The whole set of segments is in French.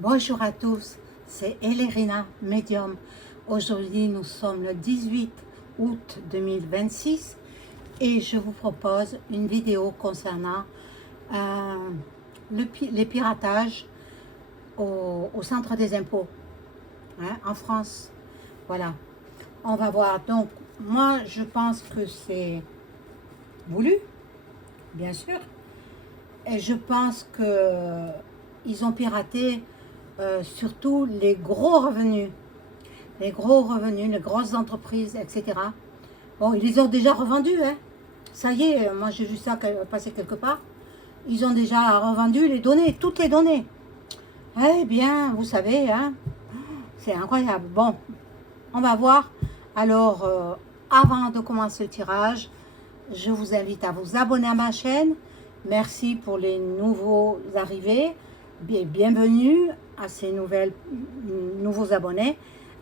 Bonjour à tous, c'est Elérina, médium. Aujourd'hui, nous sommes le 18 août 2026 et je vous propose une vidéo concernant les piratages au centre des impôts, hein, en France. Voilà, on va voir. Donc, moi, je pense que c'est voulu, bien sûr, et je pense que ils ont piraté surtout les gros revenus, les grosses entreprises, etc. Bon, ils les ont déjà revendus, hein. Ça y est, moi j'ai vu ça passer quelque part. Ils ont déjà revendu les données, toutes les données. Eh bien, vous savez, hein, c'est incroyable. Bon, on va voir. Alors, avant de commencer le tirage, je vous invite à vous abonner à ma chaîne. Merci pour les nouveaux arrivés. Bienvenue à ces nouveaux abonnés.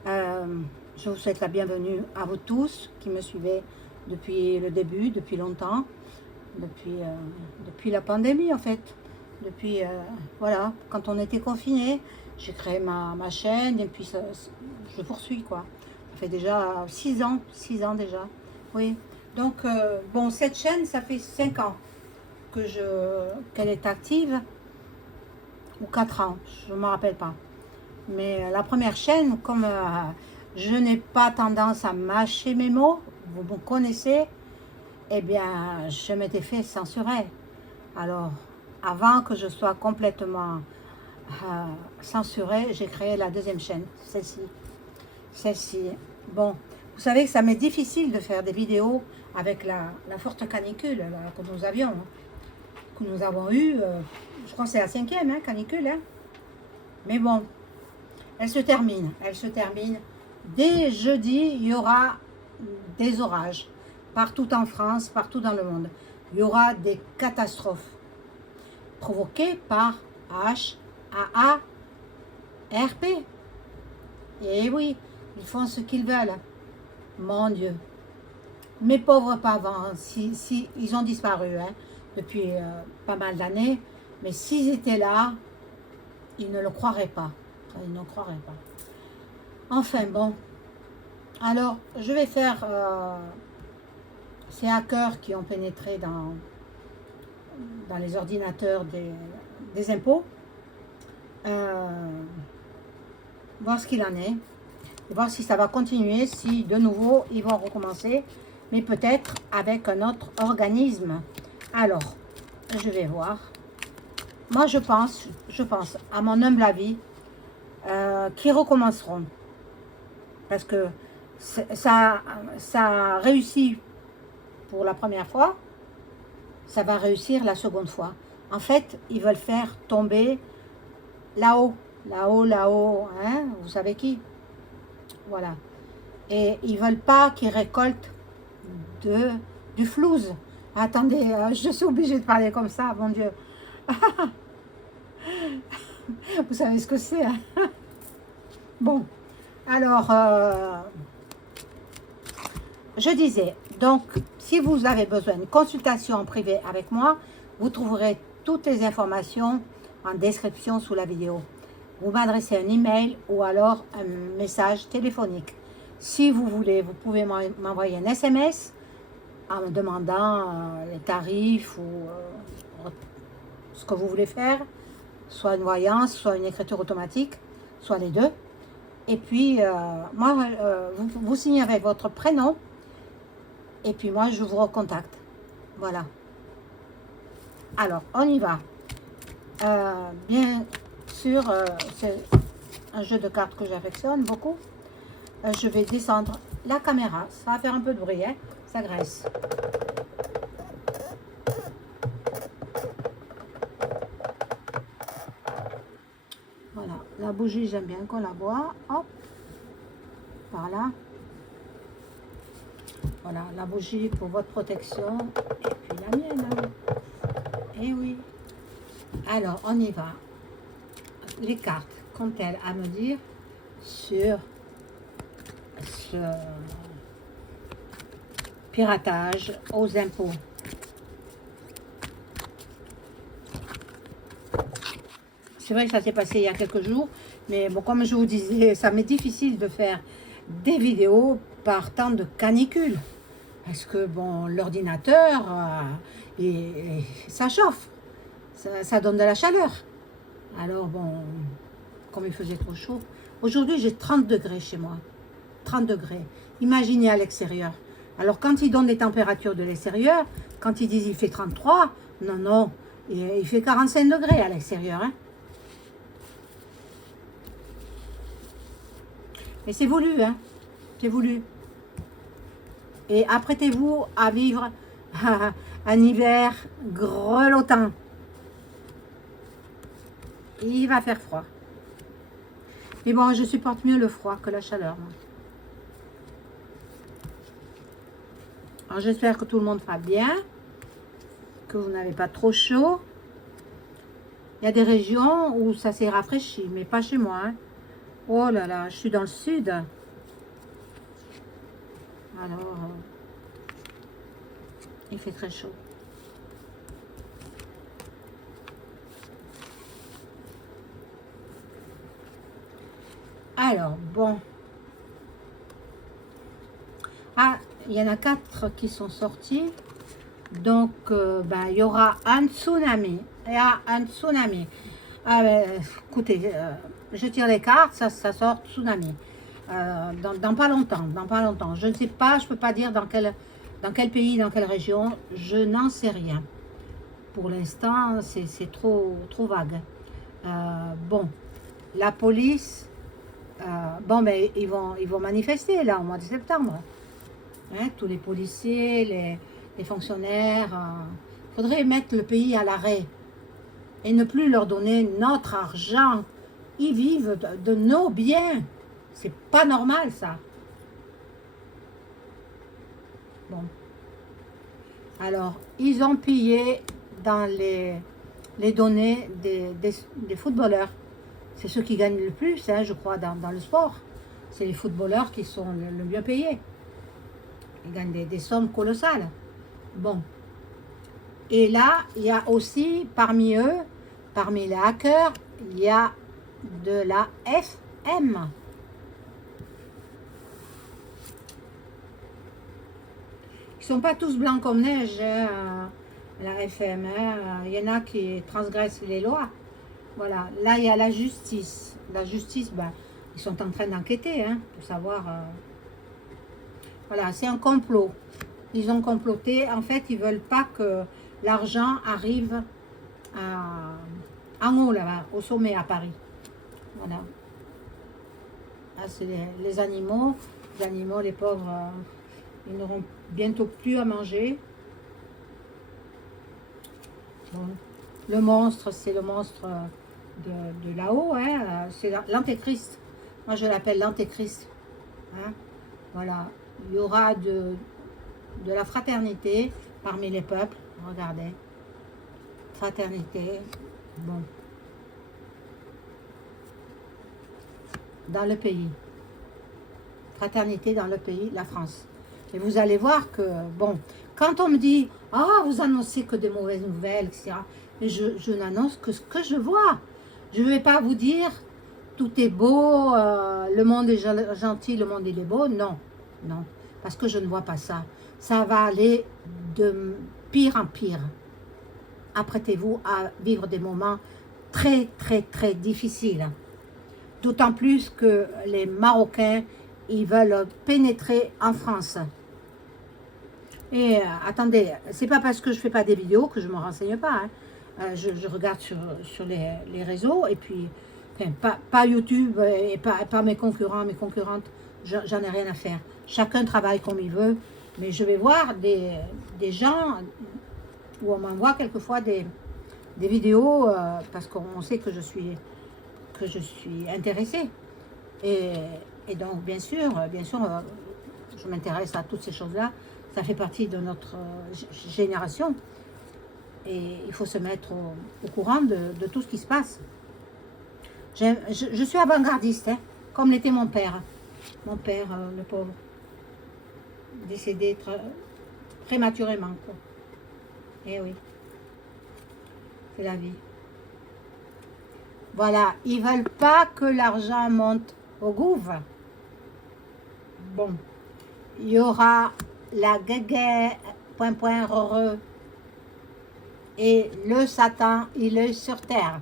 Je vous souhaite la bienvenue à vous tous qui me suivez depuis le début, depuis longtemps, depuis la pandémie en fait. Depuis, voilà, quand on était confinés, j'ai créé ma chaîne et puis je poursuis quoi. Ça fait déjà 6 ans déjà, oui. Donc, bon, cette chaîne, ça fait 5 ans qu'elle est active, ou 4 ans, je ne me rappelle pas. Mais la première chaîne, comme je n'ai pas tendance à mâcher mes mots, vous me connaissez, eh bien, je m'étais fait censurer. Alors, avant que je sois complètement censurée, j'ai créé la deuxième chaîne, celle-ci. Celle-ci. Bon, vous savez que ça m'est difficile de faire des vidéos avec la forte canicule là, que nous avions, que nous avons eue. Je crois que c'est la 5e canicule. Hein. Mais bon, elle se termine. Elle se termine. Dès jeudi, il y aura des orages. Partout en France, partout dans le monde. Il y aura des catastrophes provoquées par HAARP. Et oui, ils font ce qu'ils veulent. Mon Dieu. Mes pauvres parents, si ils ont disparu depuis pas mal d'années, mais s'ils étaient là, ils ne le croiraient pas. Ils ne croiraient pas. Enfin bon, alors je vais faire ces hackers qui ont pénétré dans les ordinateurs des impôts, voir ce qu'il en est, et voir si ça va continuer, si de nouveau ils vont recommencer, mais peut-être avec un autre organisme. Alors, je vais voir. Moi, je pense, à mon humble avis, qu'ils recommenceront. Parce que ça a réussi pour la première fois, ça va réussir la seconde fois. En fait, ils veulent faire tomber là-haut, hein, vous savez qui? Voilà. Et ils veulent pas qu'ils récoltent du flouze. Attendez, je suis obligée de parler comme ça, mon Dieu. Vous savez ce que c'est, hein? Bon, alors, je disais, donc, si vous avez besoin d'une consultation en privé avec moi, vous trouverez toutes les informations en description sous la vidéo. Vous m'adressez un email ou alors un message téléphonique. Si vous voulez, vous pouvez m'envoyer un SMS en me demandant les tarifs ou ce que vous voulez faire, soit une voyance, soit une écriture automatique, soit les deux. Et puis, moi, vous signez avec votre prénom, et puis moi, je vous recontacte. Voilà. Alors, on y va. Bien sûr, c'est un jeu de cartes que j'affectionne beaucoup. Je vais descendre la caméra. Ça va faire un peu de bruit, hein? Ça graisse. Voilà, la bougie, j'aime bien qu'on la voit. Hop, par là. Voilà, la bougie pour votre protection. Et puis la mienne. Et oui. Alors, on y va. Les cartes, qu'ont-elles à me dire sur ce piratage aux impôts? c'est vrai que ça s'est passé il y a quelques jours, mais bon, comme je vous disais, ça m'est difficile de faire des vidéos par temps de canicule. Parce que, bon, l'ordinateur, ça chauffe, ça donne de la chaleur. Alors, bon, comme il faisait trop chaud. Aujourd'hui, j'ai 30 degrés chez moi. 30 degrés. Imaginez à l'extérieur. Alors, quand ils donnent les températures de l'extérieur, quand ils disent il fait 33, non, non, il fait 45 degrés à l'extérieur. Hein. Mais c'est voulu, hein. C'est voulu. Et apprêtez-vous à vivre un hiver grelottant. Il va faire froid. Mais bon, je supporte mieux le froid que la chaleur. Moi. Alors j'espère que tout le monde va bien, que vous n'avez pas trop chaud. Il y a des régions où ça s'est rafraîchi, mais pas chez moi. Hein. Oh là là, je suis dans le sud. Alors, il fait très chaud. Alors, bon. Ah, il y en a 4 qui sont sortis. Donc, ben, il y aura un tsunami. Il y a un tsunami. Ah, ben, écoutez, je tire les cartes, ça sort tsunami. Dans pas longtemps, dans pas longtemps. Je ne sais pas, je ne peux pas dire dans quel pays, dans quelle région. Je n'en sais rien. Pour l'instant, c'est trop vague. Bon, la police, bon, ben, ils vont manifester là au mois de septembre. Hein, tous les policiers, les fonctionnaires. Il faudrait mettre le pays à l'arrêt et ne plus leur donner notre argent. Ils vivent de nos biens. C'est pas normal, ça. Bon. Alors, ils ont pillé dans les données des footballeurs. C'est ceux qui gagnent le plus, hein, je crois, dans le sport. C'est les footballeurs qui sont le mieux payés. Ils gagnent des sommes colossales. Bon. Et là, il y a aussi, parmi eux, parmi les hackers, il y a de la FM. Ils ne sont pas tous blancs comme neige, hein, la FM. Hein. Il y en a qui transgressent les lois. Voilà. Là, il y a la justice. La justice, ben, ils sont en train d'enquêter, hein, pour savoir... Voilà, c'est un complot. Ils ont comploté. En fait, ils ne veulent pas que l'argent arrive en haut, là-bas, au sommet à Paris. Voilà. Là, c'est les animaux. Les animaux, les pauvres, ils n'auront bientôt plus à manger. Bon. Le monstre, c'est le monstre de là-haut. Hein. C'est l'antéchrist. Moi, je l'appelle l'antéchrist. Hein. Voilà. Il y aura de la fraternité parmi les peuples. Regardez. Fraternité. Bon. Dans le pays. Fraternité dans le pays, la France. Et vous allez voir que, bon, quand on me dit, ah, oh, vous annoncez que des mauvaises nouvelles, etc. Mais je n'annonce que ce que je vois. Je ne vais pas vous dire, tout est beau, le monde est gentil, le monde il est beau. Non, non. Parce que je ne vois pas ça. Ça va aller de pire en pire. Apprêtez-vous à vivre des moments très, très, très difficiles. D'autant plus que les Marocains, ils veulent pénétrer en France. Et attendez, c'est pas parce que je fais pas des vidéos que je ne me renseigne pas. Hein. Je regarde sur les réseaux et puis, enfin, pas YouTube et pas mes concurrents, mes concurrentes, j'en ai rien à faire. Chacun travaille comme il veut, mais je vais voir des gens où on m'envoie quelquefois des vidéos parce qu'on sait que je suis intéressée. Et donc, bien sûr, je m'intéresse à toutes ces choses-là. Ça fait partie de notre génération. Et il faut se mettre au courant de tout ce qui se passe. Je suis avant-gardiste, hein, comme l'était mon père. Mon père, le pauvre, décédé prématurément. Quoi. Et oui, c'est la vie. Voilà, ils veulent pas que l'argent monte au gouffre. Bon, il y aura la guégué, point, point, heureux. Et le Satan, il est sur terre.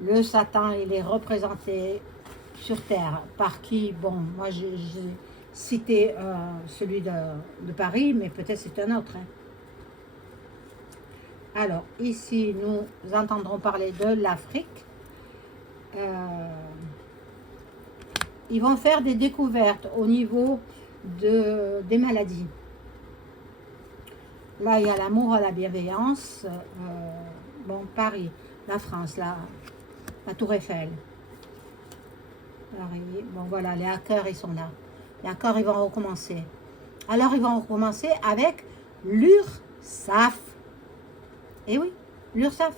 Le Satan, il est représenté sur terre. Par qui? Bon, moi j'ai cité celui de Paris, mais peut-être c'est un autre. Hein. Alors, ici, nous entendrons parler de l'Afrique. Ils vont faire des découvertes au niveau des maladies. Là, il y a l'amour, la bienveillance. Bon, Paris, la France, la Tour Eiffel. Paris, bon, voilà, les hackers, ils sont là. Les hackers, ils vont recommencer. Alors, ils vont recommencer avec l'URSSAF. Eh oui, l'URSSAF.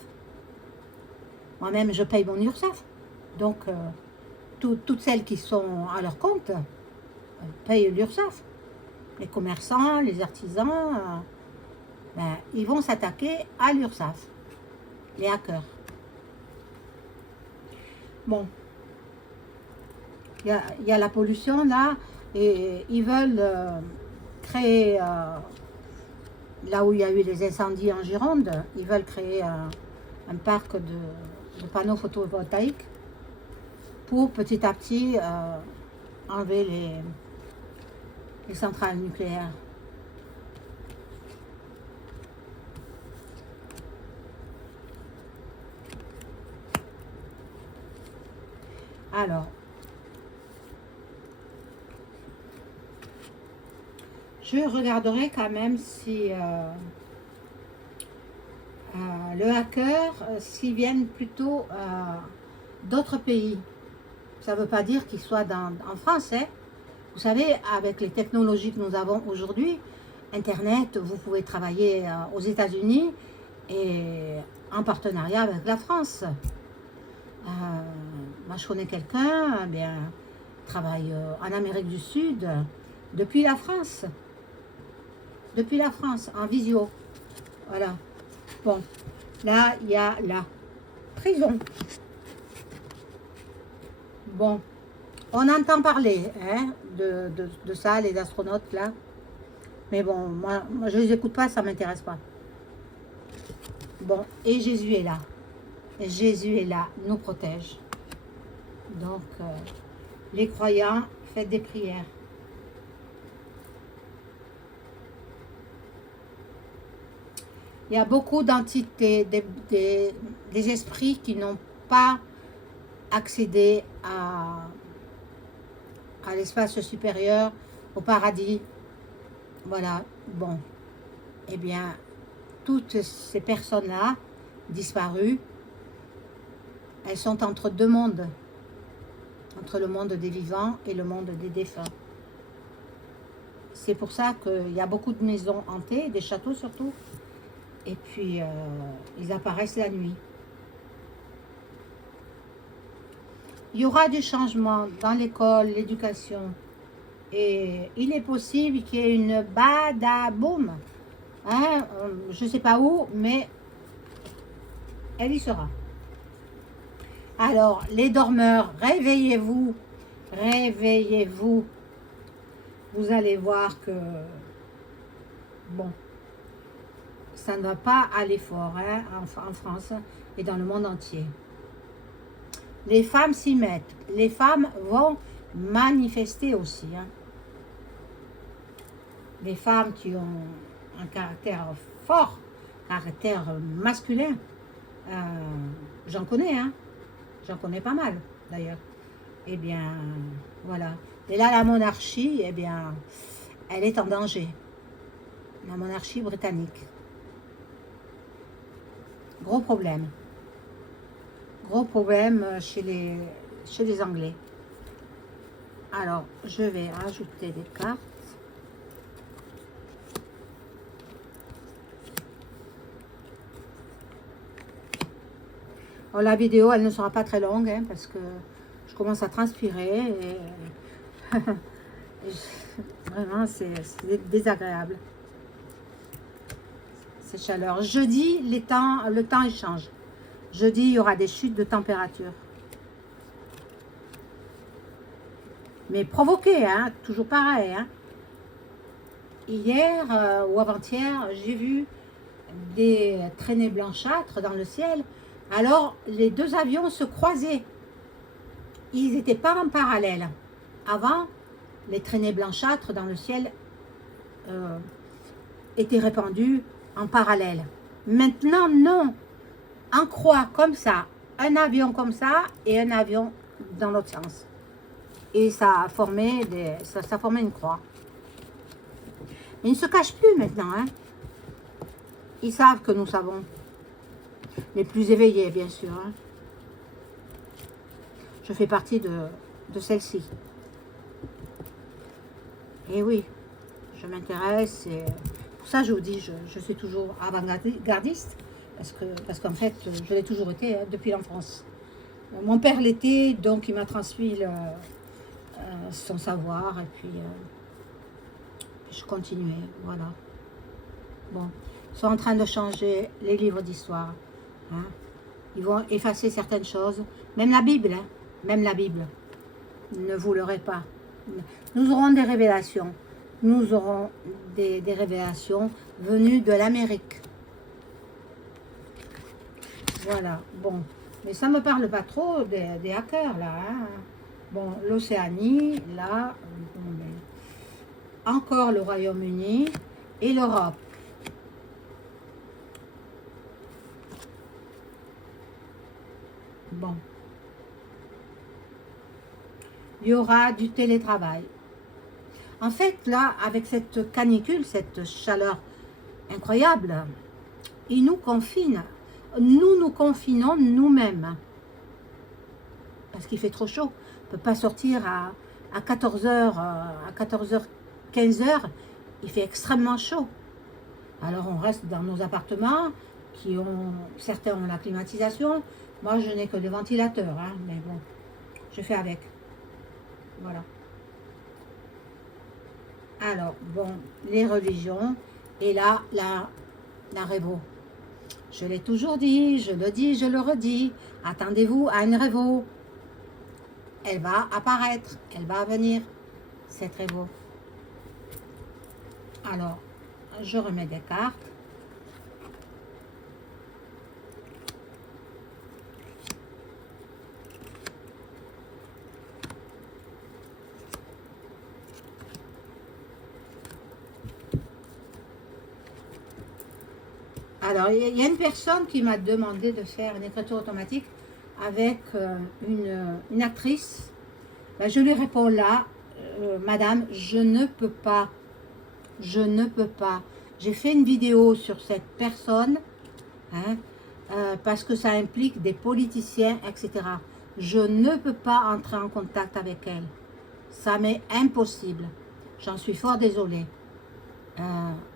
Moi-même, je paye mon URSSAF. Donc, toutes celles qui sont à leur compte payent l'URSSAF. Les commerçants, les artisans... ben, ils vont s'attaquer à l'URSSAF, les hackers. Bon, il y a la pollution là, et ils veulent créer, là où il y a eu les incendies en Gironde, ils veulent créer un parc de panneaux photovoltaïques pour petit à petit enlever les centrales nucléaires. Alors, je regarderai quand même si le hacker, s'ils viennent plutôt d'autres pays. Ça ne veut pas dire qu'ils soient en France. Hein. Vous savez, avec les technologies que nous avons aujourd'hui, Internet, vous pouvez travailler aux États-Unis et en partenariat avec la France. Moi, je connais quelqu'un, eh bien, travaille en Amérique du Sud depuis la France. Depuis la France, en visio. Voilà. Bon, là, il y a la prison. Bon, on entend parler hein, de ça, les astronautes, là. Mais bon, moi je ne les écoute pas, ça ne m'intéresse pas. Bon, et Jésus est là. Et Jésus est là, nous protège. Donc, les croyants, faites des prières. Il y a beaucoup d'entités, des esprits qui n'ont pas accédé à l'espace supérieur, au paradis. Voilà, bon. Eh bien, toutes ces personnes-là, disparues, elles sont entre deux mondes. Entre le monde des vivants et le monde des défunts. C'est pour ça qu'il y a beaucoup de maisons hantées, des châteaux surtout. Et puis, ils apparaissent la nuit. Il y aura du changement dans l'école, l'éducation. Et il est possible qu'il y ait une badaboum. Hein, je ne sais pas où, mais elle y sera. Alors, les dormeurs, réveillez-vous. Réveillez-vous. Vous allez voir que, bon, ça ne va pas aller fort hein, en France et dans le monde entier. Les femmes s'y mettent. Les femmes vont manifester aussi. Hein. Les femmes qui ont un caractère fort, caractère masculin, j'en connais, hein. J'en connais pas mal, d'ailleurs. Eh bien, voilà. Et là, la monarchie, eh bien, elle est en danger. La monarchie britannique. Gros problème. Gros problème chez les Anglais. Alors, je vais rajouter des cartes. Alors, la vidéo, elle ne sera pas très longue, hein, parce que je commence à transpirer. Et vraiment, c'est désagréable. Cette chaleur. Jeudi, le temps il change. Jeudi, il y aura des chutes de température. Mais provoqué, hein, toujours pareil. Hein. Hier ou avant-hier, j'ai vu des traînées blanchâtres dans le ciel. Alors, les deux avions se croisaient. Ils n'étaient pas en parallèle. Avant, les traînées blanchâtres dans le ciel étaient répandues en parallèle. Maintenant, non. En croix, comme ça. Un avion comme ça et un avion dans l'autre sens. Et ça a formé, ça formait une croix. Ils ne se cachent plus maintenant. Hein. Ils savent que nous savons. Les plus éveillés, bien sûr. Hein. Je fais partie de celle-ci. Et oui, je m'intéresse. Et pour ça, je vous dis, je suis toujours avant-gardiste. Parce qu'en fait, je l'ai toujours été, hein, depuis l'enfance. Mon père l'était, donc il m'a transmis son savoir. Et puis, je continuais. Voilà. Bon. Ils sont en train de changer les livres d'histoire. Hein. Ils vont effacer certaines choses. Même la Bible. Hein. Même la Bible. Ne vous leurrez pas. Nous aurons des révélations. Nous aurons des révélations venues de l'Amérique. Voilà. Bon. Mais ça ne me parle pas trop des hackers, là. Hein. Bon, l'Océanie, là. Bon, ben, encore le Royaume-Uni et l'Europe. Bon. Il y aura du télétravail. En fait, là, avec cette canicule, cette chaleur incroyable, ils nous confinent. Nous nous confinons nous-mêmes. Parce qu'il fait trop chaud. On ne peut pas sortir à 14 heures, à 14 heures, 15 heures. Il fait extrêmement chaud. Alors, on reste dans nos appartements, certains ont la climatisation. Moi, je n'ai que le ventilateur, hein, mais bon, je fais avec. Voilà. Alors, bon, les religions. Et là, la révo. Je l'ai toujours dit, je le dis, je le redis. Attendez-vous à une révo. Elle va apparaître, elle va venir, cette révo. Alors, je remets des cartes. Alors, il y a une personne qui m'a demandé de faire une écriture automatique avec une actrice. Ben, je lui réponds là, madame, je ne peux pas. Je ne peux pas. J'ai fait une vidéo sur cette personne, hein, parce que ça implique des politiciens, etc. Je ne peux pas entrer en contact avec elle. Ça m'est impossible. J'en suis fort désolée.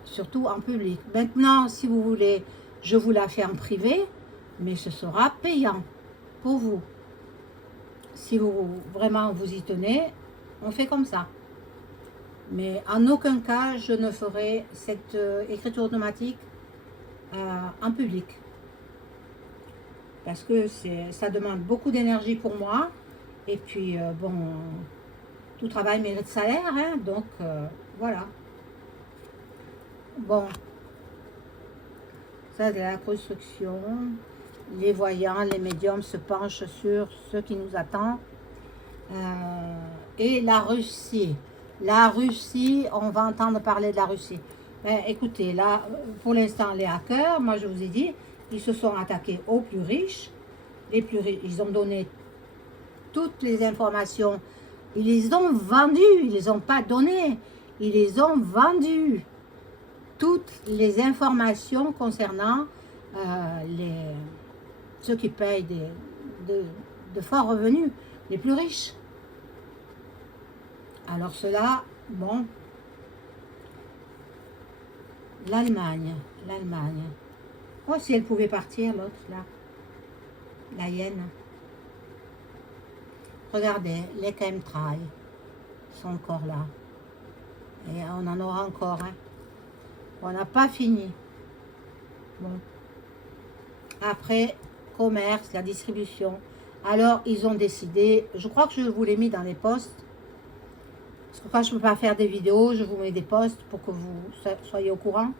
Surtout en public. Maintenant, si vous voulez, je vous la fais en privé, mais ce sera payant pour vous. Si vous vraiment vous y tenez, on fait comme ça. Mais en aucun cas, je ne ferai cette écriture automatique en public. Parce que ça demande beaucoup d'énergie pour moi. Et puis, bon, tout travail mérite salaire, hein, donc voilà. Bon, ça c'est la construction. Les voyants, les médiums se penchent sur ce qui nous attend. Et la Russie. La Russie, on va entendre parler de la Russie. Ben, écoutez, là, pour l'instant, les hackers, moi je vous ai dit, ils se sont attaqués aux plus riches. Les plus riches, ils ont donné toutes les informations. Ils les ont vendues, ils ne les ont pas données. Ils les ont vendues. Toutes les informations concernant ceux qui payent de forts revenus, les plus riches. Alors cela, bon, l'Allemagne. Oh, si elle pouvait partir, l'autre, là, la hyène. Regardez, les chemtrails sont encore là. Et on en aura encore, hein. On n'a pas fini. Bon. Après, commerce, la distribution. Alors, ils ont décidé, je crois que je vous l'ai mis dans les posts, Pourquoi je ne peux pas faire des vidéos? Je vous mets des posts pour que vous soyez au courant.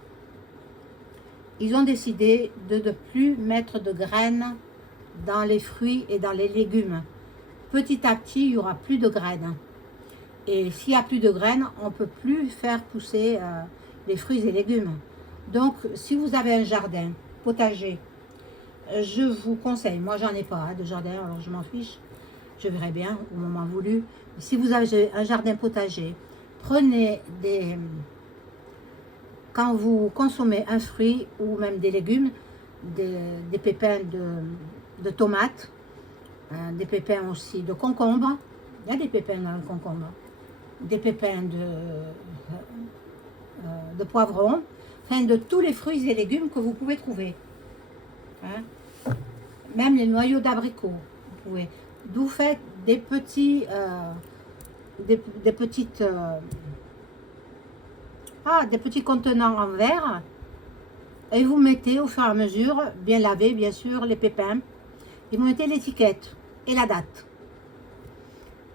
Ils ont décidé de ne plus mettre de graines dans les fruits et dans les légumes. Petit à petit, il n'y aura plus de graines. Et s'il n'y a plus de graines, on ne peut plus faire pousser les fruits et légumes. Donc, si vous avez un jardin, potager, je vous conseille, moi j'en ai pas de jardin, alors je m'en fiche, je verrai bien au moment voulu. Si vous avez un jardin potager, prenez des... Quand vous consommez un fruit ou même des légumes, des pépins de tomates, des pépins aussi de concombre, il y a des pépins dans le concombre, des pépins de poivron, enfin de tous les fruits et légumes que vous pouvez trouver. Hein? Même les noyaux d'abricot, vous pouvez. D'où faites des petits, des petites, des petits contenants en verre et vous mettez au fur et à mesure, bien lavé bien sûr, les pépins et vous mettez l'étiquette et la date.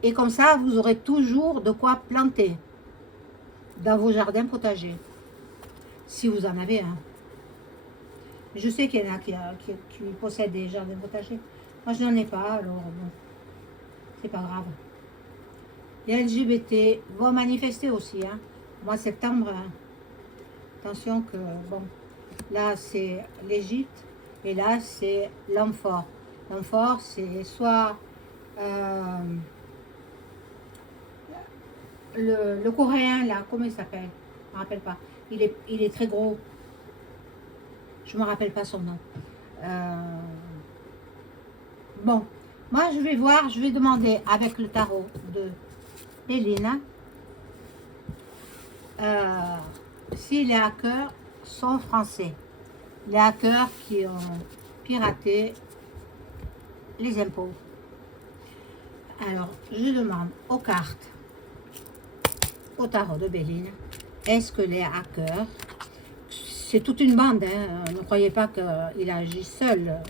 Et comme ça, vous aurez toujours de quoi planter dans vos jardins potagers, si vous en avez un. Je sais qu'il y en a qui possèdent des jardins potagers. Moi, je n'en ai pas, alors bon, c'est pas grave. Les LGBT vont manifester aussi, hein, au mois de septembre. Hein. Attention que, bon, là, c'est l'Égypte et là, c'est l'homme fort. L'homme fort, c'est soit le Coréen, là, comment il s'appelle? Je ne me rappelle pas. Il est très gros. Je ne me rappelle pas son nom. Bon, moi je vais voir, je vais demander avec le tarot de Béline si les hackers sont français. Les hackers qui ont piraté les impôts. Alors, je demande aux cartes, au tarot de Béline, est-ce que les hackers, c'est toute une bande, hein, ne croyez pas qu'il agit seul,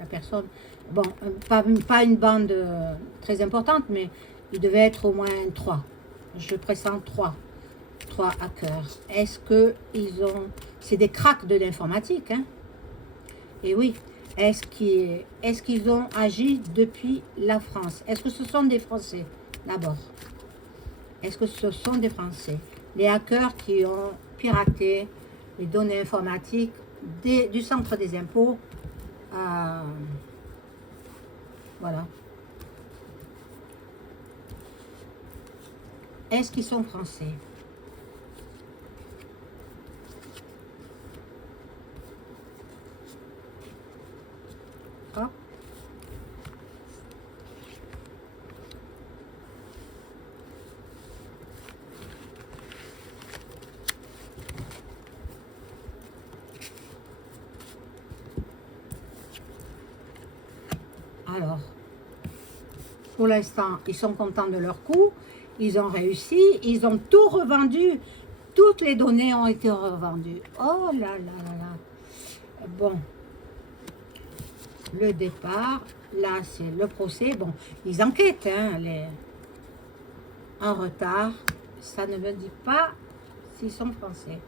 la personne. Bon, pas une bande très importante, mais il devait être au moins 3. Je pressens 3 hackers. Est-ce qu'ils ont... C'est des cracks de l'informatique, hein? Et oui, est-ce qu'ils ont agi depuis la France? Est-ce que ce sont des Français, d'abord? Est-ce que ce sont des Français? Les hackers qui ont piraté les données informatiques du centre des impôts. Voilà. Est-ce qu'ils sont français? Hop. Alors, pour l'instant, ils sont contents de leur coup, ils ont réussi, ils ont tout revendu, toutes les données ont été revendues. Oh là là là là. Bon, le départ, là c'est le procès, bon, ils enquêtent, hein, en retard, ça ne me dit pas s'ils sont français.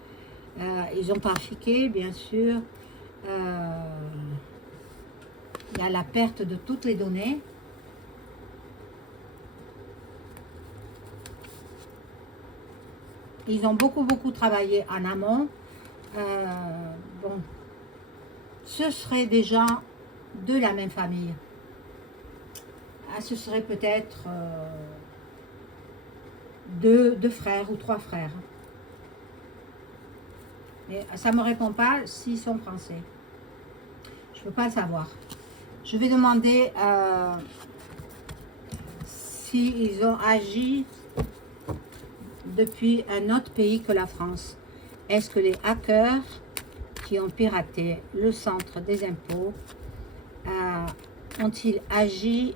Ils ont trafiqué, bien sûr, il y a la perte de toutes les données. Ils ont beaucoup travaillé en amont. Bon, ce serait des gens de la même famille. Ce serait peut-être deux frères ou 3 frères. Mais ça ne me répond pas s'ils sont français. Je ne peux pas le savoir. Je vais demander s'ils ont agi depuis un autre pays que la France. Est-ce que les hackers qui ont piraté le centre des impôts ont-ils agi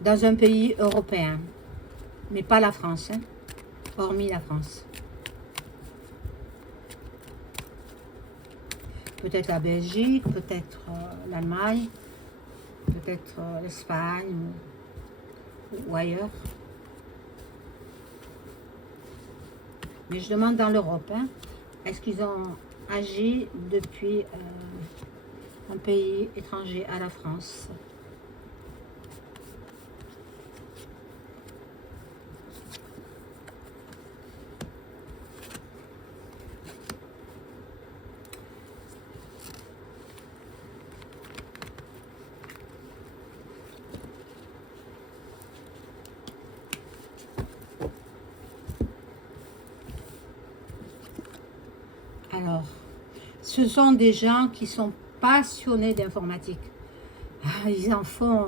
dans un pays européen, mais pas la France, hein, hormis la France? Peut-être la Belgique, peut-être l'Allemagne, peut-être l'Espagne. ou ailleurs. Mais je demande dans l'Europe, hein, est-ce qu'ils ont agi depuis un pays étranger à la France? Alors, ce sont des gens qui sont passionnés d'informatique. Ils en font,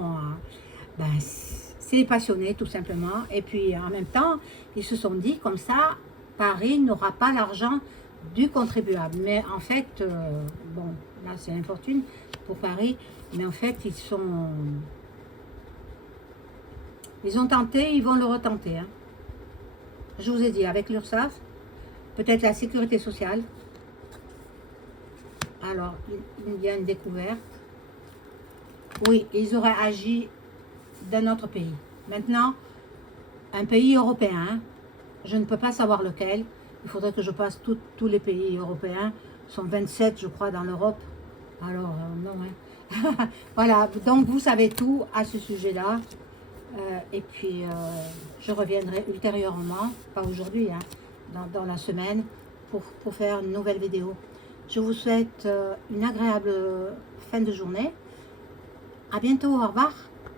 ben, c'est des passionnés tout simplement. Et puis en même temps, ils se sont dit comme ça, Paris n'aura pas l'argent du contribuable. Mais en fait, bon, là c'est l'infortune pour Paris, mais en fait ils ont tenté, ils vont le retenter. Hein. Je vous ai dit, avec l'URSSAF, peut-être la sécurité sociale. Alors, il y a une découverte. Oui, ils auraient agi d'un autre pays. Maintenant, un pays européen, je ne peux pas savoir lequel. Il faudrait que je passe tous les pays européens. Ils sont 27, je crois, dans l'Europe. Alors, non, hein. Voilà, donc vous savez tout à ce sujet-là. Et puis, je reviendrai ultérieurement, pas aujourd'hui, hein, dans la semaine, pour faire une nouvelle vidéo. Je vous souhaite une agréable fin de journée. À bientôt, au revoir.